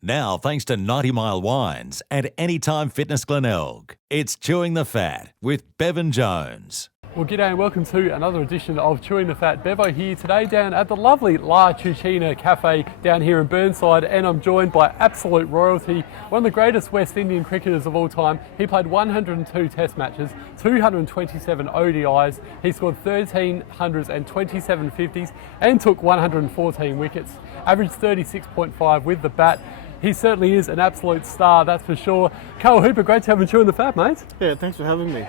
Now, thanks to 90 Mile Wines and Anytime Fitness Glenelg, it's Chewing the Fat with Bevan Jones. Well, g'day and welcome to another edition of Chewing the Fat. Bevo here today down at the lovely Lara Cafe down here in Burnside, and I'm joined by absolute royalty, one of the greatest West Indian cricketers of all time. He played 102 Test matches, 227 ODIs, he scored 13 hundreds and 27 50s and took 114 wickets, averaged 36.5 with the bat. He certainly is an absolute star, that's for sure. Carl Hooper, great to have you chewing the fat, mate. Yeah, thanks for having me.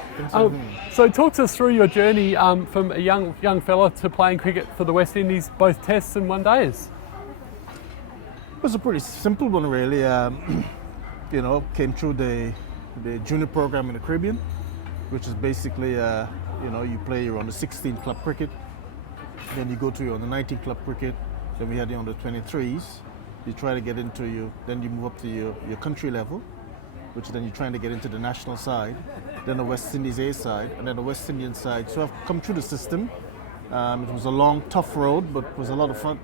So talk us through your journey from a young fella to playing cricket for the West Indies, both tests and one days. It was a pretty simple one, really. Came through the junior program in the Caribbean, which is basically, you play your under 16 club cricket, then you go to your under 19 club cricket, then we had the under 23s. You try to get into then you move up to your country level, which then you're trying to get into the national side, then the West Indies A side, and then the West Indian side. So I've come through the system. It was a long, tough road, but it was a lot of fun.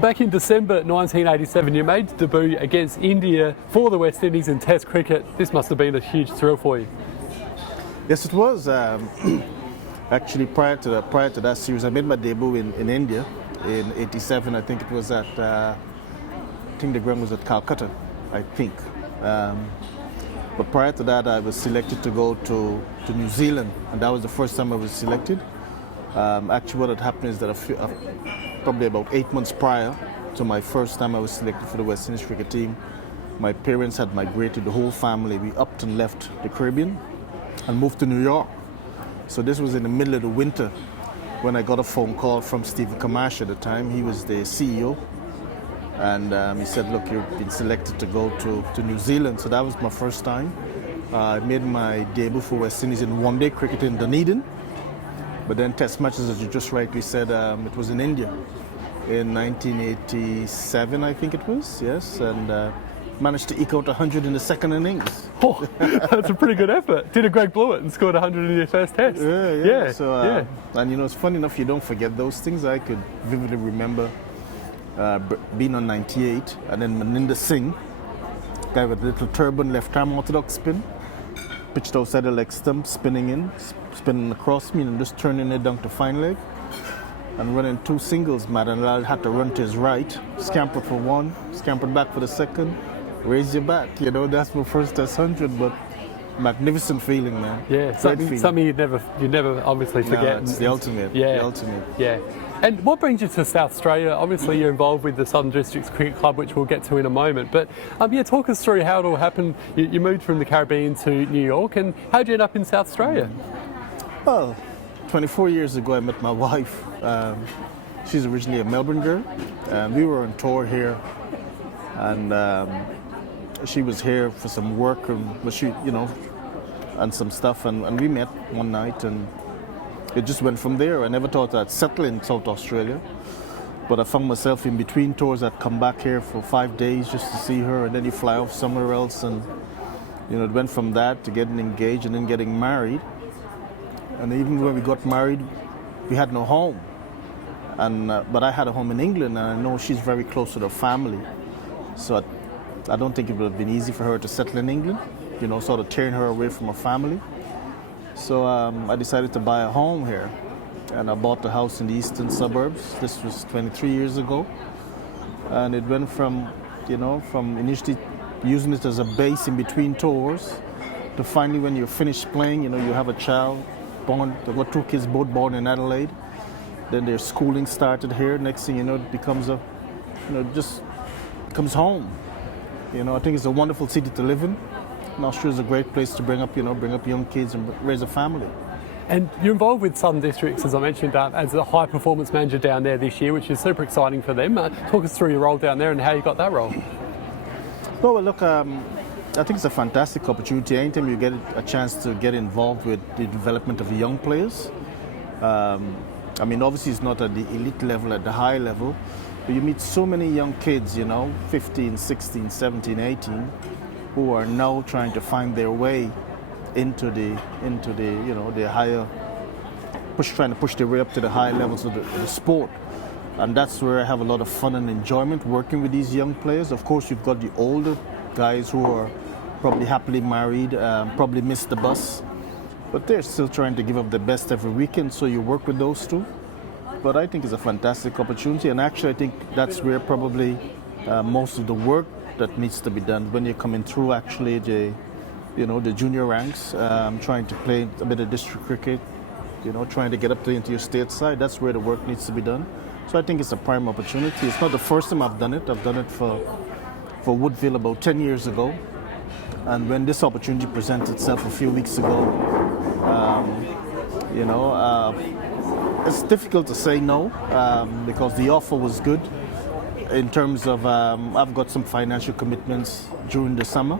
Back in December 1987, you made debut against India for the West Indies in Test cricket. This must have been a huge thrill for you. Yes, it was. Actually, prior to that series, I made my debut in India in '87. I think it was at. I think the ground was at Calcutta, I think. But prior to that, I was selected to go to New Zealand, and that was the first time I was selected. Actually, what had happened is that probably about 8 months prior to my first time I was selected for the West Indies cricket team, my parents had migrated, the whole family. We upped and left the Caribbean and moved to New York. So this was in the middle of the winter when I got a phone call from Stephen Kamash at the time. He was the CEO. And he said, look, you've been selected to go to New Zealand. So that was my first time. I made my debut for West Indies in one-day cricket in Dunedin. But then Test matches, as you just rightly said, it was in India in 1987, I think it was, yes. And managed to eke out 100 in the second innings. Oh, that's a pretty good effort. Did a Greg Blewett and scored 100 in your first Test. Yeah. So, and it's funny enough, you don't forget those things. I could vividly remember being on 98, and then Maninder Singh, guy with a little turban, left arm orthodox spin, pitched outside the leg stump, spinning across me and just turning it down to fine leg and running two singles, man. And I had to run to his right, scampered for one, scampered back for the second, raise your bat. That's my first Test 100, but magnificent feeling, man. Yeah, something you'd never obviously forget. It's the ultimate. Yeah, the ultimate. Yeah. And what brings you to South Australia? Obviously, you're involved with the Southern Districts Cricket Club, which we'll get to in a moment. But talk us through how it all happened. You moved from the Caribbean to New York, and how did you end up in South Australia? Well, 24 years ago, I met my wife. She's originally a Melbourne girl. We were on tour here, and she was here for some work, and some stuff, and we met one night, and it just went from there. I never thought I'd settle in South Australia, but I found myself in between tours. I'd come back here for 5 days just to see her, and then you fly off somewhere else, and it went from that to getting engaged and then getting married. And even when we got married, we had no home, but I had a home in England, and I know she's very close to her family, so I don't think it would have been easy for her to settle in England, sort of tearing her away from her family. So I decided to buy a home here, and I bought the house in the eastern suburbs. This was 23 years ago, and it went from initially using it as a base in between tours to finally, when you're finished playing, you have a child born. I've got two kids, both born in Adelaide. Then their schooling started here. Next thing you know, it becomes just becomes home. I think it's a wonderful city to live in. And Australia is a great place to bring up young kids and raise a family. And you're involved with Southern Districts, as I mentioned, as a high performance manager down there this year, which is super exciting for them. Talk us through your role down there and how you got that role. Well, look, I think it's a fantastic opportunity. Anytime you get a chance to get involved with the development of young players. Obviously it's not at the elite level, at the high level, but you meet so many young kids, 15, 16, 17, 18, who are now trying to find their way into the higher, trying to push their way up to the higher levels of the sport. And that's where I have a lot of fun and enjoyment working with these young players. Of course, you've got the older guys who are probably happily married, probably missed the bus, but they're still trying to give up their best every weekend, so you work with those two. But I think it's a fantastic opportunity, and actually I think that's where probably most of the work that needs to be done when you're coming through actually the junior ranks, trying to play a bit of district cricket, trying to get up into your state side. That's where the work needs to be done. So I think it's a prime opportunity. It's not the first time I've done it. I've done it for Woodville about 10 years ago. And when this opportunity presented itself a few weeks ago, it's difficult to say no because the offer was good in terms of I've got some financial commitments during the summer,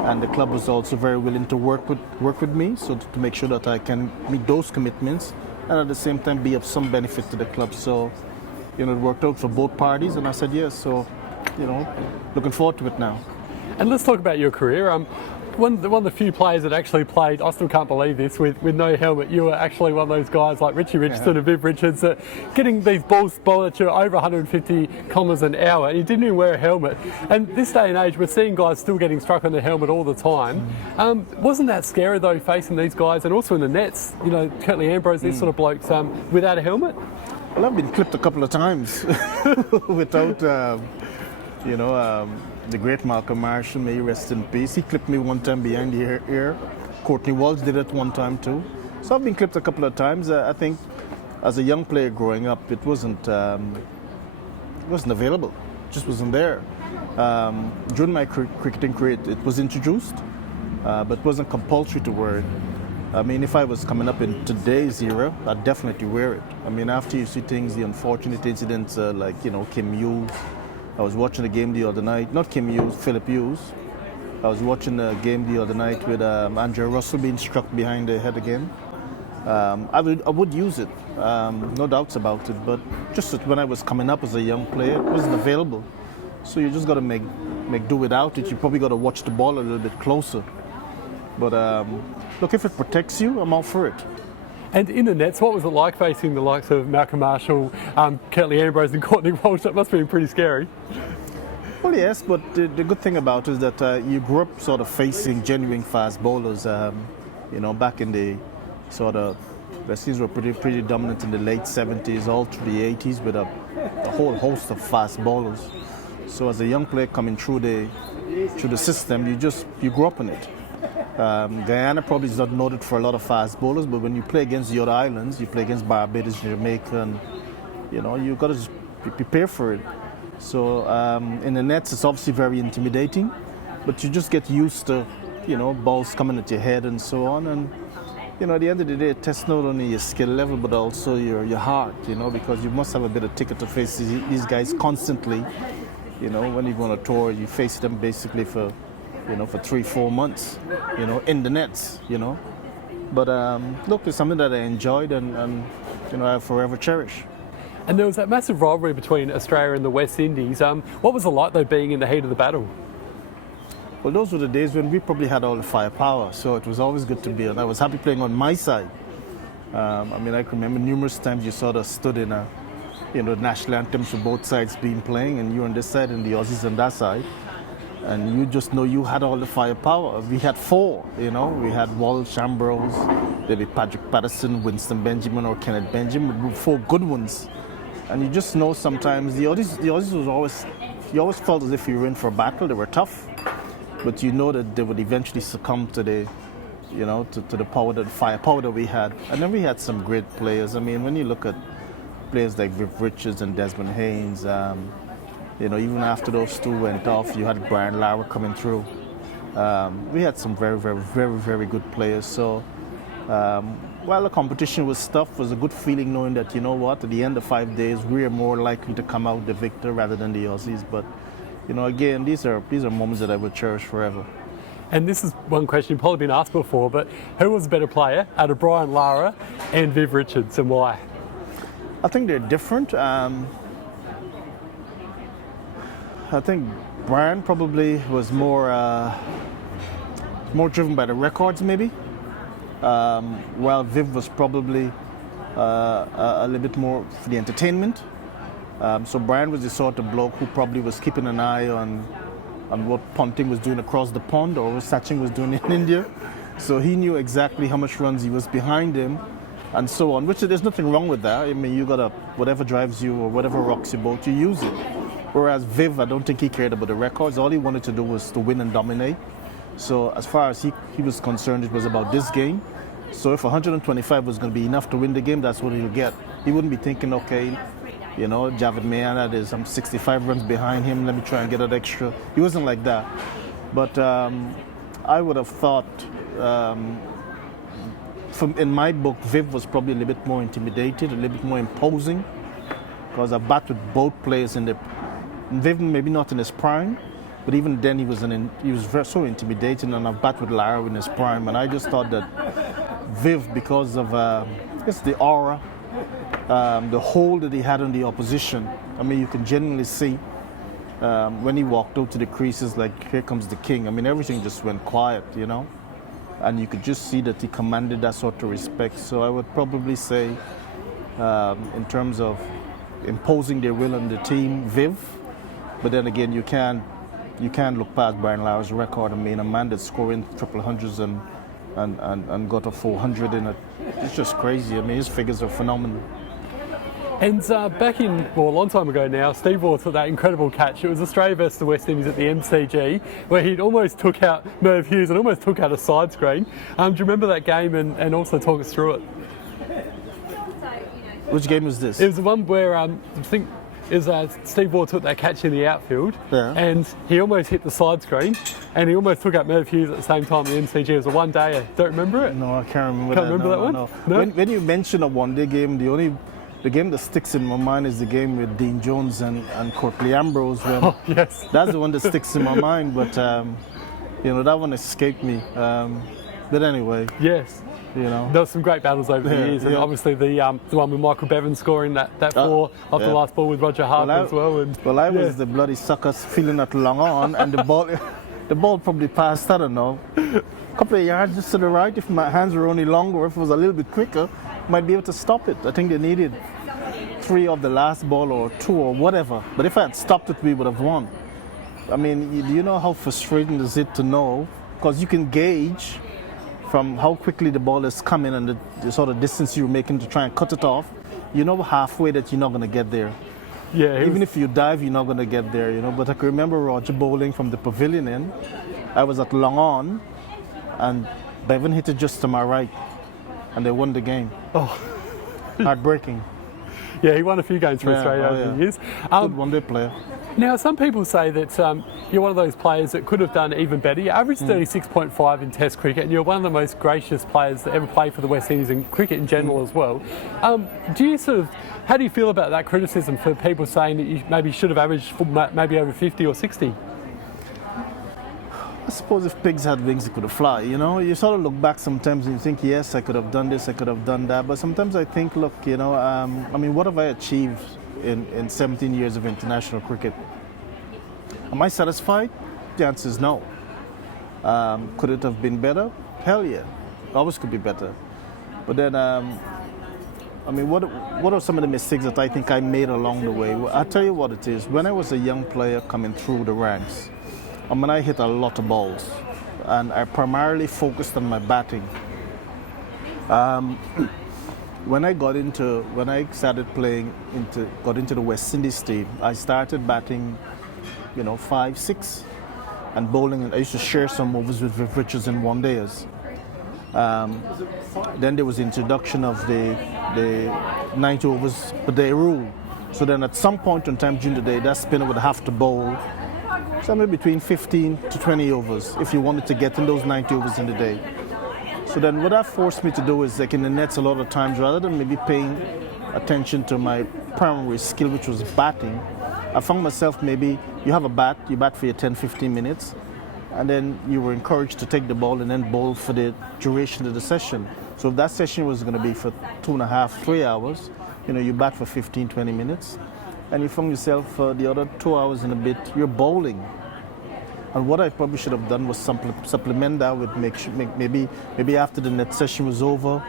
and the club was also very willing to work with me, so to make sure that I can meet those commitments and at the same time be of some benefit to the club. So, it worked out for both parties, and I said yes. So, looking forward to it now. And let's talk about your career. One of the few players that actually played, I still can't believe this, with no helmet. You were actually one of those guys like Richie Richardson and Viv Richards that getting these balls bowled at you over 150 kilometres an hour, and you didn't even wear a helmet. And this day and age, we're seeing guys still getting struck on the helmet all the time. Wasn't that scary though, facing these guys, and also in the nets, Curtly, Ambrose, these sort of blokes without a helmet? Well, I've been clipped a couple of times without, the great Malcolm Marshall, may he rest in peace. He clipped me one time behind the ear. Courtney Walsh did it one time too. So I've been clipped a couple of times. I think as a young player growing up, it wasn't available. It just wasn't there. During my cricketing career, it was introduced, but it wasn't compulsory to wear it. I mean, if I was coming up in today's era, I'd definitely wear it. I mean, after you see things, the unfortunate incidents like, Kim Hughes. I was watching a game the other night, not Kim Hughes, Philip Hughes. I was watching a game the other night with Andrew Russell being struck behind the head again. I would use it, no doubts about it, but just when I was coming up as a young player, it wasn't available. So you just got to make do without it. You probably got to watch the ball a little bit closer. But look, if it protects you, I'm all for it. And in the nets, what was it like facing the likes of Malcolm Marshall, Curtly, Ambrose and Courtney Walsh? That must have been pretty scary. Well, yes, but the good thing about it is that you grew up sort of facing genuine fast bowlers. Back in the sort of, the Aussies were pretty dominant in the late 70s, all through the 80s with a whole host of fast bowlers. So as a young player coming through the system, you grew up in it. Guyana probably is not noted for a lot of fast bowlers, but when you play against the other islands, you play against Barbados, Jamaica, and you've got to just prepare for it. So in the nets, it's obviously very intimidating, but you just get used to, balls coming at your head and so on. And at the end of the day, it tests not only your skill level, but also your heart, because you must have a bit of ticket to face these guys constantly. When you go on a tour, you face them basically for 3-4 months, in the nets, But look, it's something that I enjoyed and I forever cherish. And there was that massive rivalry between Australia and the West Indies. What was it like though, being in the heat of the battle? Well, those were the days when we probably had all the firepower, so it was always good to be on. I was happy playing on my side. I can remember numerous times you sort of stood in the national anthems for both sides being playing, and you on this side and the Aussies on that side. And you just know you had all the firepower. We had 4, We had Walsh, Ambrose, maybe Patrick Patterson, Winston Benjamin or Kenneth Benjamin, 4 good ones. And you just know sometimes the Aussies was always, you always felt as if you were in for a battle. They were tough, but you know that they would eventually succumb to the, to the firepower that we had. And then we had some great players. I mean, when you look at players like Viv Richards and Desmond Haynes, even after those 2 went off, you had Brian Lara coming through. We had some very, very, very, very good players. So while the competition was tough, it was a good feeling knowing that, at the end of 5 days, we are more likely to come out the victor rather than the Aussies. But, again, these are moments that I will cherish forever. And this is one question you've probably been asked before, but who was a better player out of Brian Lara and Viv Richards, and why? I think they're different. I think Brian probably was more driven by the records, maybe, while Viv was probably a little bit more for the entertainment. So Brian was the sort of bloke who probably was keeping an eye on what Ponting was doing across the pond or what Sachin was doing in India. So he knew exactly how much runs he was behind him and so on, which there's nothing wrong with that. I mean, you got to, whatever drives you or whatever rocks your boat, you use it. Whereas Viv, I don't think he cared about the records. All he wanted to do was to win and dominate. So as far as he was concerned, it was about this game. So if 125 was going to be enough to win the game, that's what he'll get. He wouldn't be thinking, okay, you know, Javed Mian, I'm 65 runs behind him, let me try and get that extra. He wasn't like that. But I would have thought, in my book, Viv was probably a little bit more intimidated, a little bit more imposing, because I've batted with both players Viv maybe not in his prime, but even then he was so intimidating, and I've batted with Lara in his prime, and I just thought that Viv, because of it's the aura, the hold that he had on the opposition. I mean, you can genuinely see when he walked out to the creases, like, here comes the king. I mean, everything just went quiet, you know, and you could just see that he commanded that sort of respect. So I would probably say, in terms of imposing their will on the team, Viv. But then again, you can't look past Brian Lara's record. I mean, a man that's scoring triple hundreds and got a 400 in it. It's just crazy. I mean, his figures are phenomenal. And back in, well, a long time ago now, Steve Waugh took that incredible catch. It was Australia versus the West Indies at the MCG, where he'd almost took out Merv Hughes and almost took out a side screen. Do you remember that game and also talk us through it? Which game was this? It was the one where I think Steve Waugh took that catch in the outfield, yeah, and he almost hit the side screen, and he almost took out Merv Hughes at the same time in the MCG. It was a one-dayer. Don't remember it? No, I can't remember that. Can't remember that one? No. No? When you mention a one-day game, the game that sticks in my mind is the game with Dean Jones and Curtly Ambrose. Oh, yes. That's the one that sticks in my mind, but you know, that one escaped me. But anyway. Yes. You know. There were some great battles over the years, and obviously the one with Michael Bevan scoring that four off the last ball with Roger Harper as well. And I was the bloody suckers feeling that long on, and the ball probably passed, I don't know, a couple of yards just to the right. If my hands were only longer, if it was a little bit quicker, might be able to stop it. I think they needed 3 of the last ball or 2 or whatever. But if I had stopped it, we would have won. I mean, do you know how frustrating is it to know? Because you can gauge from how quickly the ball is coming and the sort of distance you're making to try and cut it off. You know halfway that you're not going to get there. Yeah. Even if you dive, you're not going to get there, you know. But I can remember Roger bowling from the pavilion in. I was at long on, and Bevan hit it just to my right, and they won the game. Oh. Heartbreaking. Yeah, he won a few games for Australia over the years. Good one-day player. Now, some people say that you're one of those players that could have done even better. You averaged 36.5 in Test cricket, and you're one of the most gracious players that ever played for the West Indies and cricket in general as well. How do you feel about that criticism for people saying that you maybe should have averaged maybe over 50 or 60? I suppose if pigs had wings, they could have fly, you know. You sort of look back sometimes and you think, yes, I could have done this, I could have done that. But sometimes I think, look, you know, I mean, what have I achieved in 17 years of international cricket? Am I satisfied? The answer is no. Could it have been better? Hell yeah. Always could be better. But then, I mean, what are some of the mistakes that I think I made along the way? Well, I'll tell you what it is. When I was a young player coming through the ranks, I mean, I hit a lot of balls, and I primarily focused on my batting. When I got into the West Indies team, I started batting, you know, 5, 6, and bowling. And I used to share some overs with Viv Richards in one-dayers. Then there was the introduction of the 90 overs per day rule. So then at some point in time during the day, that spinner would have to bowl somewhere between 15 to 20 overs if you wanted to get in those 90 overs in the day. So then what that forced me to do is, like in the nets a lot of times, rather than maybe paying attention to my primary skill, which was batting, I found myself, maybe you have a bat, you bat for your 10, 15 minutes, and then you were encouraged to take the ball and then bowl for the duration of the session. So if that session was going to be for 2.5, 3 hours, you know, you bat for 15, 20 minutes, and you found yourself the other 2 hours and a bit, you're bowling. And what I probably should have done was supplement that with maybe after the net session was over,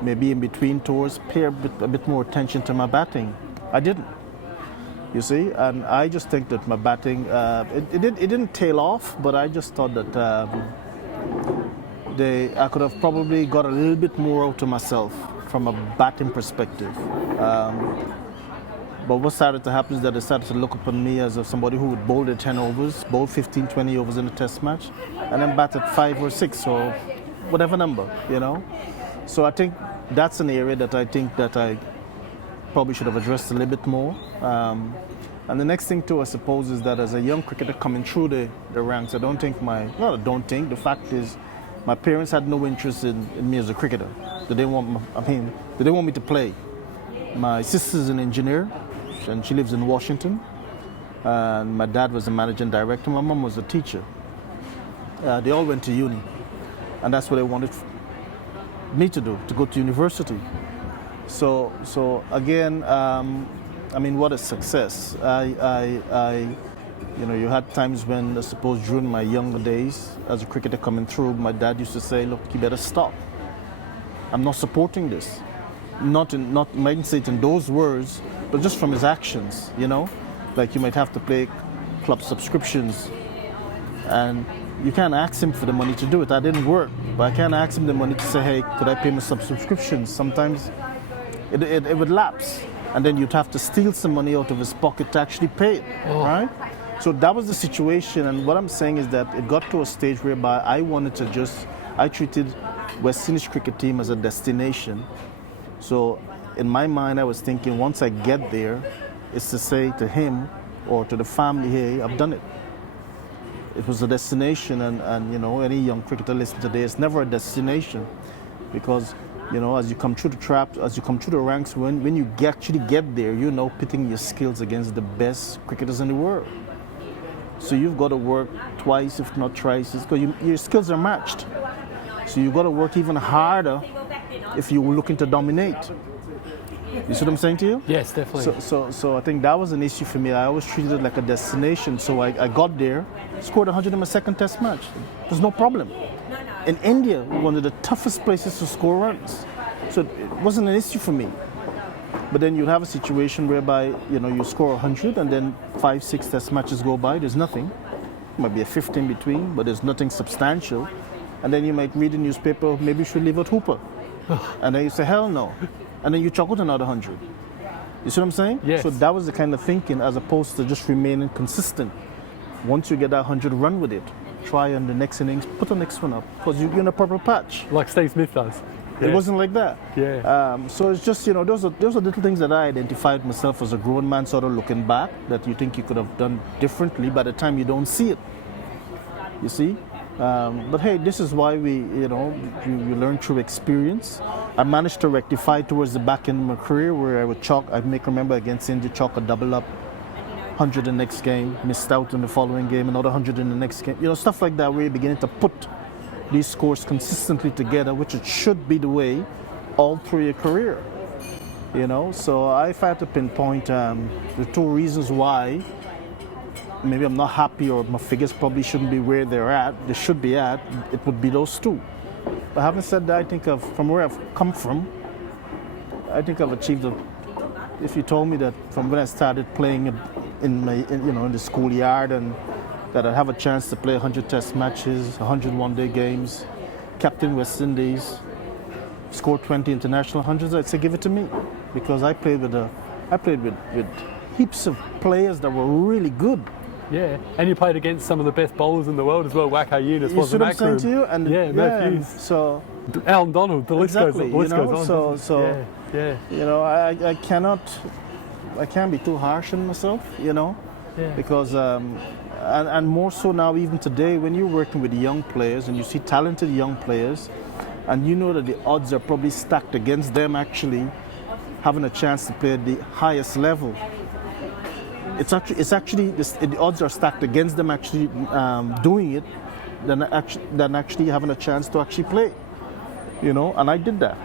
maybe in between tours, pay a bit more attention to my batting. I didn't. You see, and I just think that my batting, it didn't tail off, but I just thought that I could have probably got a little bit more out of myself from a batting perspective. But what started to happen is that they started to look upon me as somebody who would bowl their 10 overs, bowl 15, 20 overs in a test match, and then bat at 5 or 6 or whatever number, you know. So I think that's an area that I think that I probably should have addressed a little bit more. And the next thing too, I suppose, is that as a young cricketer coming through the ranks, the fact is, my parents had no interest in me as a cricketer. They didn't want me to play. My sister's an engineer, and she lives in Washington. And my dad was a managing director. My mom was a teacher. They all went to uni, and that's what they wanted me to do, to go to university. So again, I mean, what a success. You had times when, I suppose, during my younger days as a cricketer coming through, my dad used to say, look, you better stop. I'm not supporting this. Mightn't say it in those words, but just from his actions, you know? Like you might have to pay club subscriptions, and you can't ask him for the money to do it. That didn't work. But I can't ask him the money to say, hey, could I pay my subscriptions? Sometimes it would lapse, and then you'd have to steal some money out of his pocket to actually pay it, right? So that was the situation, and what I'm saying is that it got to a stage whereby I treated West Indies cricket team as a destination. So in my mind, I was thinking, once I get there, it's to say to him or to the family, hey, I've done it. It was a destination, and you know, any young cricketer listening today, it's never a destination, because you know, as you come through the traps, as you come through the ranks, when you actually get there, you're now pitting your skills against the best cricketers in the world. So you've got to work twice, if not thrice, because your skills are matched. So you've got to work even harder if you're looking to dominate. You see what I'm saying to you? Yes, definitely. So I think that was an issue for me. I always treated it like a destination. So I got there, scored 100 in my second test match. There's no problem. In India, one of the toughest places to score runs. So it wasn't an issue for me. But then you'd have a situation whereby, you know, you score 100 and then 5-6 test matches go by, there's nothing. There might be a 50 in between, but there's nothing substantial. And then you might read the newspaper, maybe you should leave out Hooper. And then you say, hell no. And then you chuck out another 100. You see what I'm saying? Yes. So that was the kind of thinking, as opposed to just remaining consistent. Once you get that 100, run with it. Try on the next innings, put the next one up, because you're in a purple patch. Like Steve Smith does. It wasn't like that. Yeah. So it's just, you know, those are little things that I identified myself as a grown man, sort of looking back, that you think you could have done differently by the time you don't see it. You see? But hey, this is why you learn through experience. I managed to rectify towards the back end of my career, where I would remember against India, chalk a double up, 100 the next game, missed out in the following game, another 100 in the next game. You know, stuff like that, where you're beginning to put these scores consistently together, which it should be the way all through your career. You know, so if I had to pinpoint the two reasons why maybe I'm not happy, or my figures probably shouldn't be where they should be at, it would be those two. But having said that, I think from where I've come from, I think I've achieved if you told me that from when I started playing in the schoolyard, and that I'd have a chance to play 100 test matches, 100 one-day games, captain West Indies, score 20 international hundreds, I'd say give it to me, because I played with heaps of players that were really good. Yeah, and you played against some of the best bowlers in the world as well. Wacko Eunice wasn't that saying to you? And Matthews. So Alan Donald, the list goes on. So yeah. You know, I can't be too harsh on myself, you know, because and more so now, even today, when you're working with young players and you see talented young players, and you know that the odds are probably stacked against them actually having a chance to play at the highest level. It's actually the odds are stacked against them actually doing it than actually having a chance to actually play, you know. And I did that.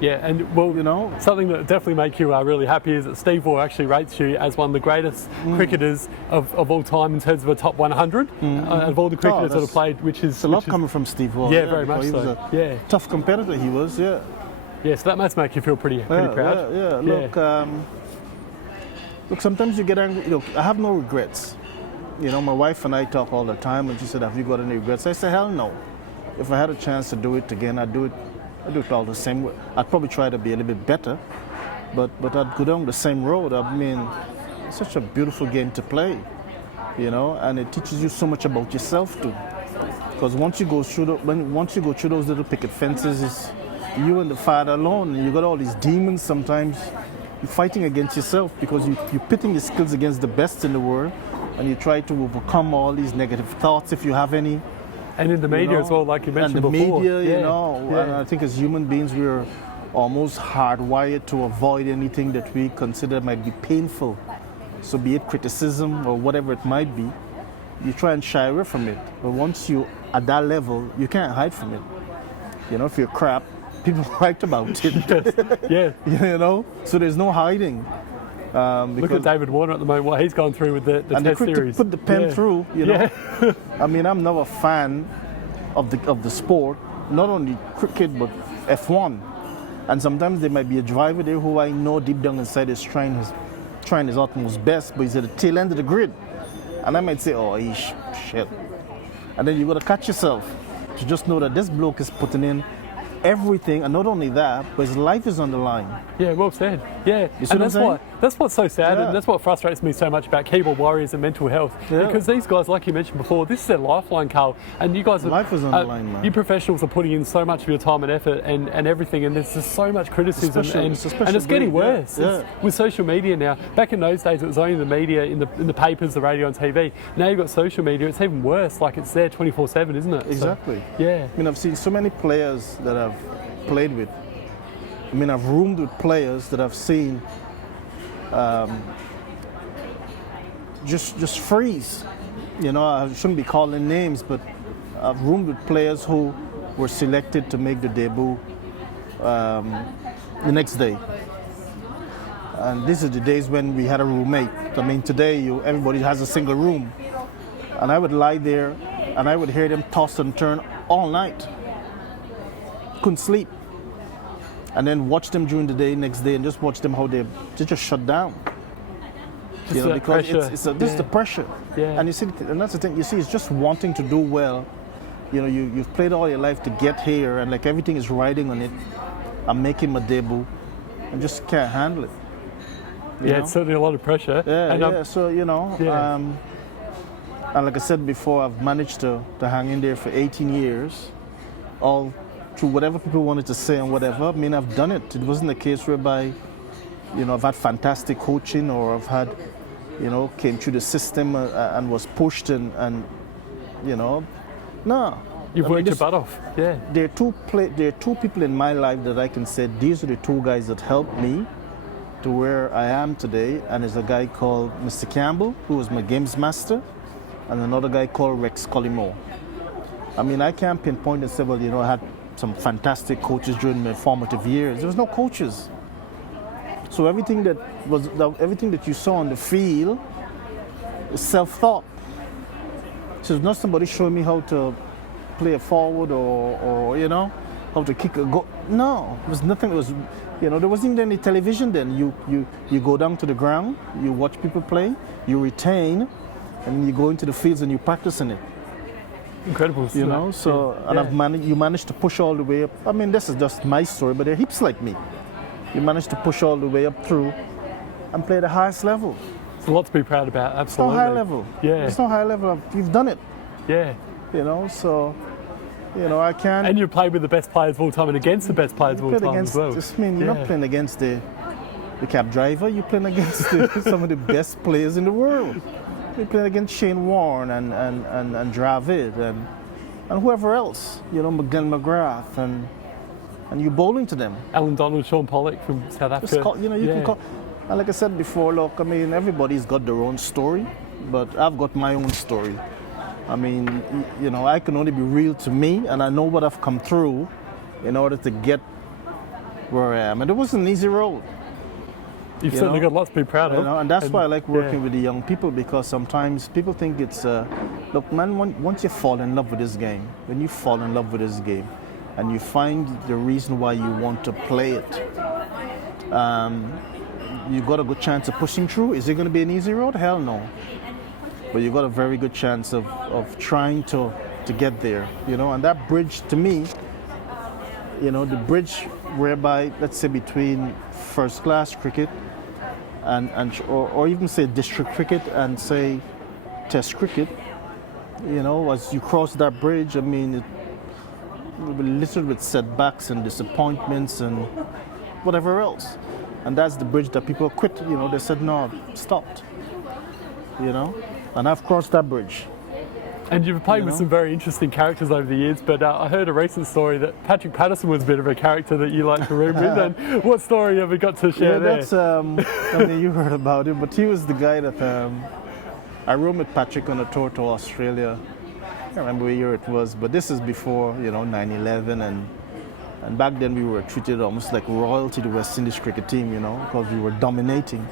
Yeah, and well, you know, something that definitely makes you really happy is that Steve Waugh actually rates you as one of the greatest cricketers of all time in terms of a top 100 of all the cricketers that have played, which is a lot coming from Steve Waugh. Yeah, very much so. He was a tough competitor. He was, Yeah, so that must make you feel pretty proud. Yeah. Look, Look, sometimes you get angry. Look, I have no regrets. My wife and I talk all the time, and she said, "Have you got any regrets?" I said, "Hell no. If I had a chance to do it again, I'd do it all the same way. I'd probably try to be a little bit better, but I'd go down the same road. I mean, it's such a beautiful game to play, and it teaches you so much about yourself too. Because once you go through those little picket fences, it's you and the Father alone, and you got all these demons. Sometimes you're fighting against yourself because you're pitting your skills against the best in the world, and you try to overcome all these negative thoughts if you have any. And in the media as well, like you mentioned before. And the media, Yeah. and I think as human beings, we're almost hardwired to avoid anything that we consider might be painful. So be it criticism or whatever it might be, you try and shy away from it. But once you're at that level, you can't hide from it. If you're crap, people write about it. Yeah. So there's no hiding. Look at David Warner at the moment, what he's gone through with the and Test quick series. To put the pen through, Yeah. I mean, I'm now a fan of the sport, not only cricket but F1. And sometimes there might be a driver there who I know deep down inside is trying his utmost best, but he's at the tail end of the grid. And I might say, "Oh, shit." And then you got to catch yourself to just know that this bloke is putting in everything, and not only that, but his life is on the line. Yeah, well said. Yeah, You see and what I'm that's what's so sad, Yeah. and that's what frustrates me so much about keyboard warriors and mental health. Yeah. Because these guys, like you mentioned before, this is their lifeline, Carl. And you guys, Life is on the line, man. You professionals are putting in so much of your time and effort and everything, and there's just so much criticism, and it's getting worse. Yeah. With social media now. Back in those days, it was only the media in the papers, the radio, and TV. Now you've got social media. It's even worse. Like it's there 24/7, isn't it? Exactly. So, yeah. I mean, I've seen so many players that I've played with. I mean, I've roomed with players that I've seen just freeze. I shouldn't be calling names, but I've roomed with players who were selected to make the debut the next day. And this is the days when we had a roommate. I mean, today everybody has a single room. And I would lie there and I would hear them toss and turn all night. Couldn't sleep. And then watch them during the day, next day, and just watch them how they just shut down. Just because pressure. It's the pressure. Yeah. And you see, and that's the thing. You see, it's just wanting to do well. You've played all your life to get here, and like everything is riding on it. I'm making my debut, and just can't handle it. It's certainly a lot of pressure. Yeah. So and like I said before, I've managed to hang in there for 18 years, all through whatever people wanted to say and whatever. I mean, I've done it. It wasn't a case whereby, I've had fantastic coaching or I've had, came through the system and was pushed and no. You've worked your butt off. Yeah. There are two people in my life that I can say these are the two guys that helped me to where I am today, and there's a guy called Mr. Campbell, who was my games master, and another guy called Rex Collymore. I mean, I can't pinpoint and say, well, I had some fantastic coaches during my formative years. There was no coaches. So everything that you saw on the field is self-taught. So there's not somebody showing me how to play a forward or how to kick a goal. No, there was nothing. It was, there wasn't even any television then. You go down to the ground, you watch people play, you retain, and then you go into the fields and you practice in it. Incredible. You managed to push all the way up. I mean, this is just my story, but there are heaps like me. You managed to push all the way up through and play the highest level. It's a lot to be proud about, absolutely. It's not high level. Yeah. It's not high level. You've done it. Yeah. I can't. And you played with the best players of all time and against the best players of all time as well. You're not playing against the cab driver. You're playing against some of the best players in the world. You're playing against Shane Warne and Dravid and whoever else. Glenn McGrath and you're bowling to them. Alan Donald, Sean Pollock from South Africa. Can call. And like I said before, look, I mean, everybody's got their own story, but I've got my own story. I mean, I can only be real to me, and I know what I've come through in order to get where I am. And it wasn't an easy road. You've certainly got lots to be proud of. And that's why I like working with the young people, because sometimes people think it's, look, man, once you fall in love with this game, when you fall in love with this game, and you find the reason why you want to play it, you got a good chance of pushing through. Is it going to be an easy road? Hell no. But you got a very good chance of trying to get there, you know. And that bridge, to me, you know, the bridge whereby, let's say, between first class cricket or even say district cricket and say test cricket, you know, as you cross that bridge, I mean, it will be littered with setbacks and disappointments and whatever else. And that's the bridge that people quit, you know. They said, no, stopped, you know. And I've crossed that bridge. And you've played with some very interesting characters over the years, but I heard a recent story that Patrick Patterson was a bit of a character that you like to room with. And what story have we got to share there? That's, I mean, you heard about him, but he was the guy that I roomed with Patrick on a tour to Australia. I can't remember what year it was, but this is before, you know, 9/11, and back then we were treated almost like royalty to the West Indies cricket team, you know, because we were dominating.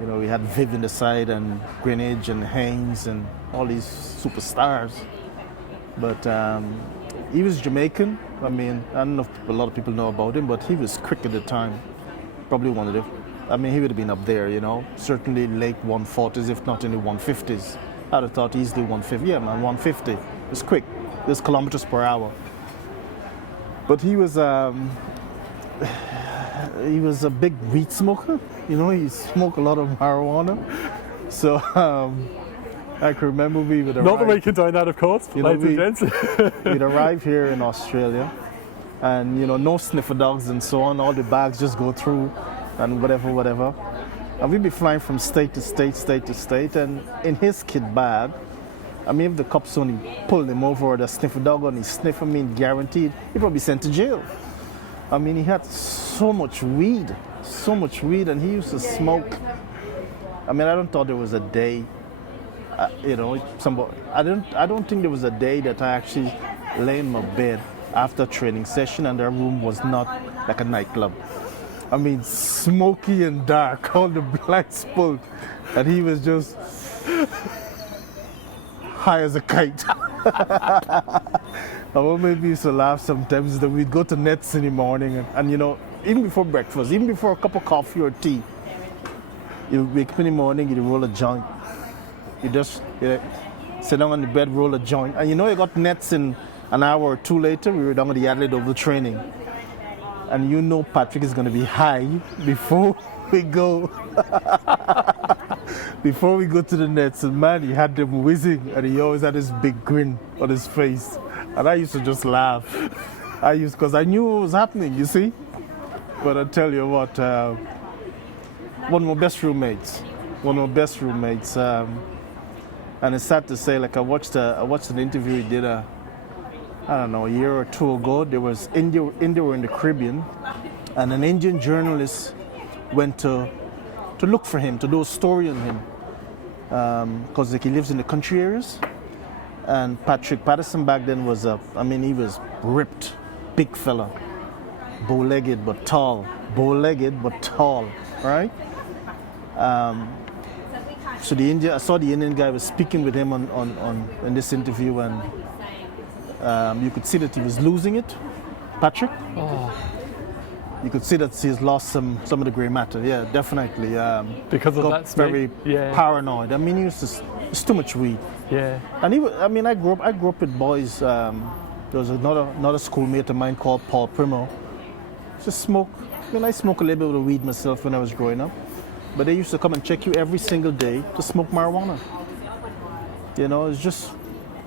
You know, we had Viv in the side and Greenidge and Haynes and all these superstars. But he was Jamaican. I mean, I don't know if a lot of people know about him, but he was quick at the time. Probably one of the, I mean, he would have been up there, you know, certainly late 140s, if not in the 150s. I'd have thought easily 150. Yeah, man, 150. It was quick. It was kilometers per hour. But he was a big weed smoker. You know, he smoked a lot of marijuana. So I can remember we would arrive. Not that we condone that, of course, ladies and gents. We'd arrive here in Australia, and, you know, no sniffer dogs and so on. All the bags just go through and whatever. And we'd be flying from state to state. And in his kit bag, I mean, if the cops only pulled him over or the sniffer dog on his sniff, I mean, guaranteed, he'd probably be sent to jail. I mean, he had so much weed, and he used to smoke. I mean, I don't thought there was a day, you know, I don't think there was a day that I actually lay in my bed after a training session and their room was not like a nightclub. I mean, smoky and dark, all the lights pulled, and he was just high as a kite. And what made me used to laugh sometimes is that we'd go to nets in the morning and you know, even before breakfast, even before a cup of coffee or tea, you wake up in the morning, you roll a joint. You just sit down on the bed, roll a joint. And you know, you got nets in an hour or two later, we were down at the Adelaide Oval training. And you know Patrick is going to be high before we go. Before we go to the nets, and man, he had them whizzing, and he always had this big grin on his face. And I used to just laugh. Because I knew what was happening, you see. But I tell you what, one of my best roommates. And it's sad to say, like I watched an interview he did a year or two ago. There was India were in the Caribbean, and an Indian journalist went to look for him, to do a story on him, because like he lives in the country areas. And Patrick Patterson back then was he was ripped, big fella, bow-legged but tall, right? So I saw the Indian guy was speaking with him in this interview, and you could see that he was losing it, Patrick. Oh. You could see that he's lost some of the grey matter. Yeah, definitely. Because of that very paranoid. I mean, it's too much weed. Yeah. And I grew up with boys. There was another schoolmate of mine called Paul Primo. Just smoke. I mean, I smoke a little bit of weed myself when I was growing up. But they used to come and check you every single day to smoke marijuana. You know, it's just...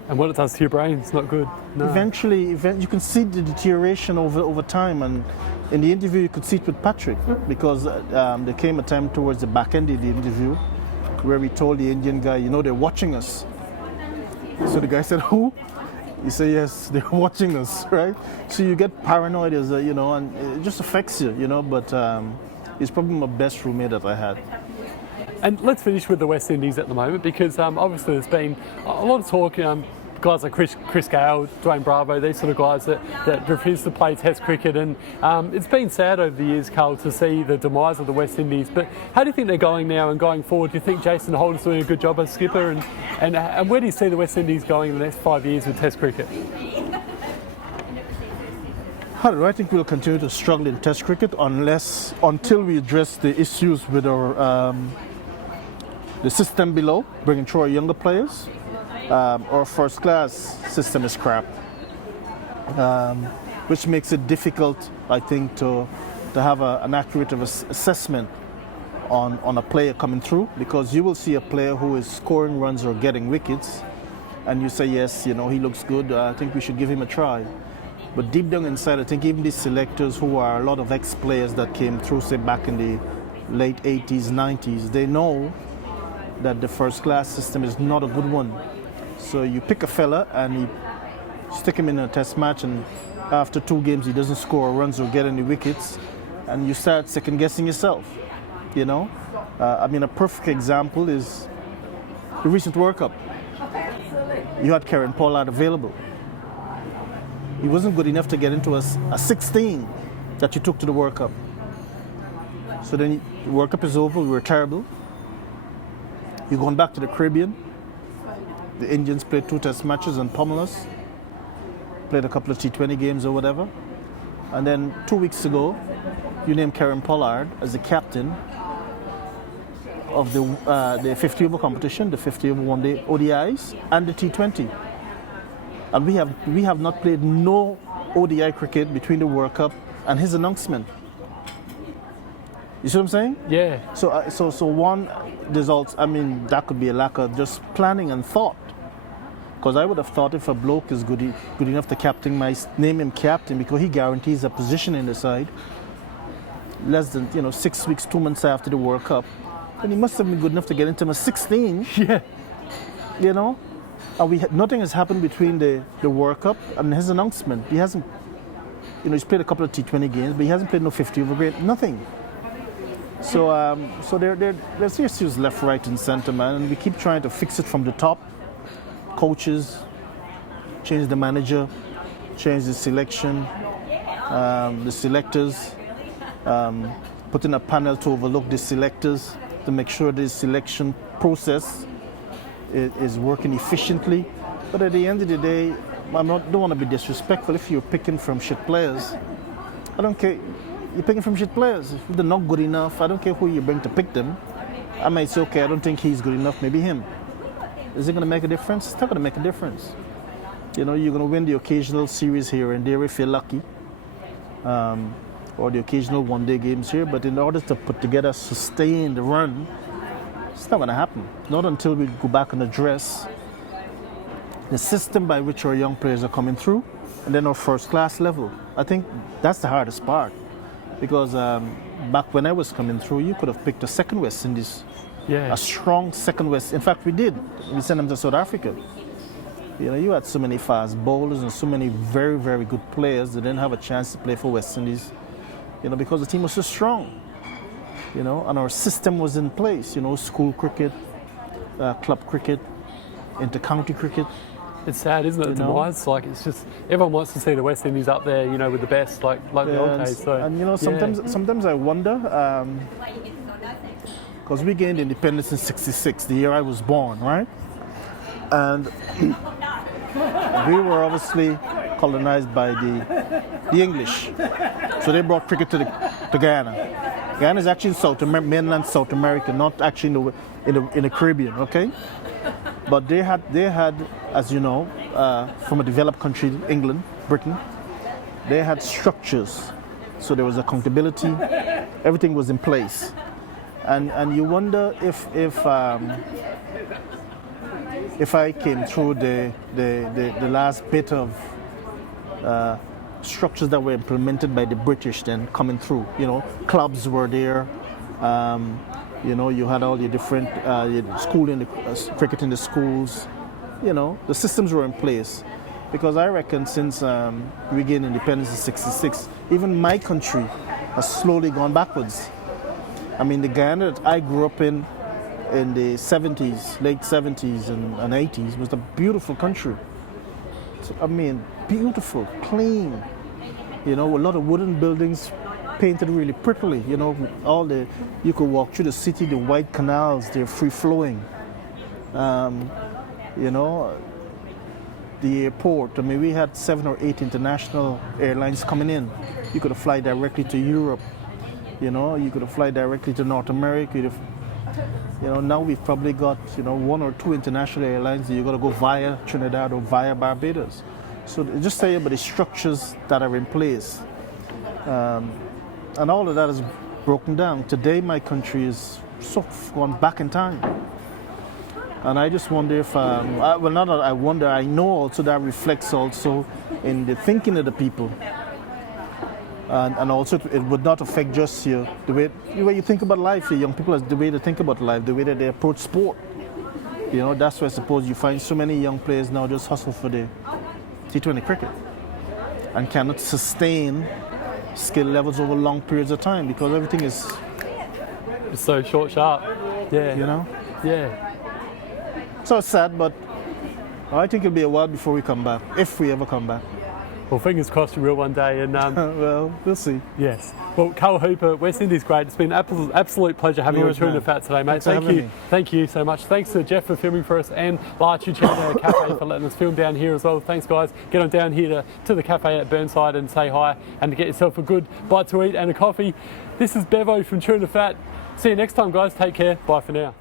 And what it does to your brain, it's not good. No. Eventually, you can see the deterioration over time. And in the interview, you could see it with Patrick, because there came a time towards the back end of the interview where we told the Indian guy, you know, they're watching us. So the guy said, who? He said, yes, they're watching us, right? So you get paranoid, you know, and it just affects you, you know, but he's probably my best roommate that I had. And let's finish with the West Indies at the moment, because obviously there's been a lot of talk, guys like Chris Gale, Dwayne Bravo, these sort of guys that refuse to play Test cricket, and it's been sad over the years, Carl, to see the demise of the West Indies. But how do you think they're going now and going forward? Do you think Jason Holder's doing a good job as skipper, and where do you see the West Indies going in the next 5 years with Test cricket? I think we'll continue to struggle in Test cricket until we address the issues with the system below, bringing through our younger players. Our first class system is crap, which makes it difficult, I think, to have an accurate assessment on a player coming through, because you will see a player who is scoring runs or getting wickets, and you say, yes, he looks good, I think we should give him a try. But deep down inside, I think even these selectors, who are a lot of ex-players that came through, say, back in the late 80s, 90s, they know that the first class system is not a good one. So you pick a fella and you stick him in a test match, and after 2 games he doesn't score runs or get any wickets, and you start second guessing yourself. A perfect example is the recent World Cup. You had Kieran Pollard available. He wasn't good enough to get into a 16 that you took to the World Cup. So then the World Cup is over, we were terrible. You're going back to the Caribbean. The Indians played 2 test matches and pummeled us. Played a couple of T20 games or whatever. And then 2 weeks ago, you named Kieran Pollard as the captain of the 50 over competition, the 50 over one day ODIs, and the T20. And we have not played no ODI cricket between the World Cup and his announcement. You see what I'm saying? Yeah. So one result, that could be a lack of just planning and thought. Because I would have thought, if a bloke is good enough to captain, name him captain, because he guarantees a position in the side. Less than 6 weeks, 2 months after the World Cup, then he must have been good enough to get into a 16. Yeah. And nothing has happened between the World Cup and his announcement. He hasn't, he's played a couple of T20 games, but he hasn't played no 50 over grade, nothing. So there's issues left, right, and centre, man, and we keep trying to fix it from the top. Coaches, change the manager, change the selection, the selectors, put in a panel to overlook the selectors to make sure the selection process is working efficiently. But at the end of the day, don't want to be disrespectful. If you're picking from shit players, I don't care. You're picking from shit players. If they're not good enough, I don't care who you bring to pick them. I might say, okay, I don't think he's good enough, maybe him. Is it going to make a difference? It's not going to make a difference. You're going to win the occasional series here and there if you're lucky, or the occasional one-day games here. But in order to put together, sustain the run, it's not going to happen. Not until we go back and address the system by which our young players are coming through, and then our first-class level. I think that's the hardest part, because back when I was coming through, you could have picked a second West Indies. Yeah. A strong second West. In fact, we did. We sent them to South Africa. You had so many fast bowlers and so many very, very good players that didn't have a chance to play for West Indies, because the team was so strong, and our system was in place, school cricket, club cricket, inter-county cricket. It's sad, isn't it? Demise. Like, it's just, everyone wants to see the West Indies up there, with the best, like the old days. So, and sometimes I wonder, because we gained independence in '66, the year I was born, right? And we were obviously colonized by the English. So they brought cricket to Guyana. Guyana is actually in mainland South America, not actually in the Caribbean, okay? But they had, as you know, from a developed country, England, Britain, they had structures. So there was accountability, everything was in place. And you wonder if I came through the last bit of structures that were implemented by the British then coming through. Clubs were there. You had all your different cricket in the schools. The systems were in place. Because I reckon since we gained independence in '66, even my country has slowly gone backwards. The Guyana that I grew up in the 70s, late 70s and 80s, was a beautiful country. Beautiful, clean. A lot of wooden buildings painted really prettily. You could walk through the city, the white canals, they're free flowing. the airport, I mean, we had 7 or 8 international airlines coming in. You could fly directly to Europe, you know, you could fly directly to North America. You know, now we've probably got, you know, 1 or 2 international airlines that you got to go via Trinidad or via Barbados. So just tell you about the structures that are in place. And all of that is broken down. Today, my country is sort of gone back in time. And I just wonder if, well, not that I wonder, I know also that reflects also in the thinking of the people. And also it would not affect just you, the way you think about life, the young people, the way they think about life, the way that they approach sport. You know, that's why I suppose you find so many young players now just hustle for the T20 cricket and cannot sustain skill levels over long periods of time because everything is... It's so short, sharp. Yeah. You know? Yeah. So it's sad, but I think it'll be a while before we come back, if we ever come back. Well, fingers crossed you will one day. And well, we'll see. Yes. Well, Carl Hooper, West Indies great. It's been an absolute pleasure having you on Chewing the Fat today, mate. Thank you. Thank you so much. Thanks to Jeff for filming for us and Lara Cafe for letting us film down here as well. Thanks, guys. Get on down here to the cafe at Burnside and say hi and to get yourself a good bite to eat and a coffee. This is Bevo from Chewing the Fat. See you next time, guys. Take care. Bye for now.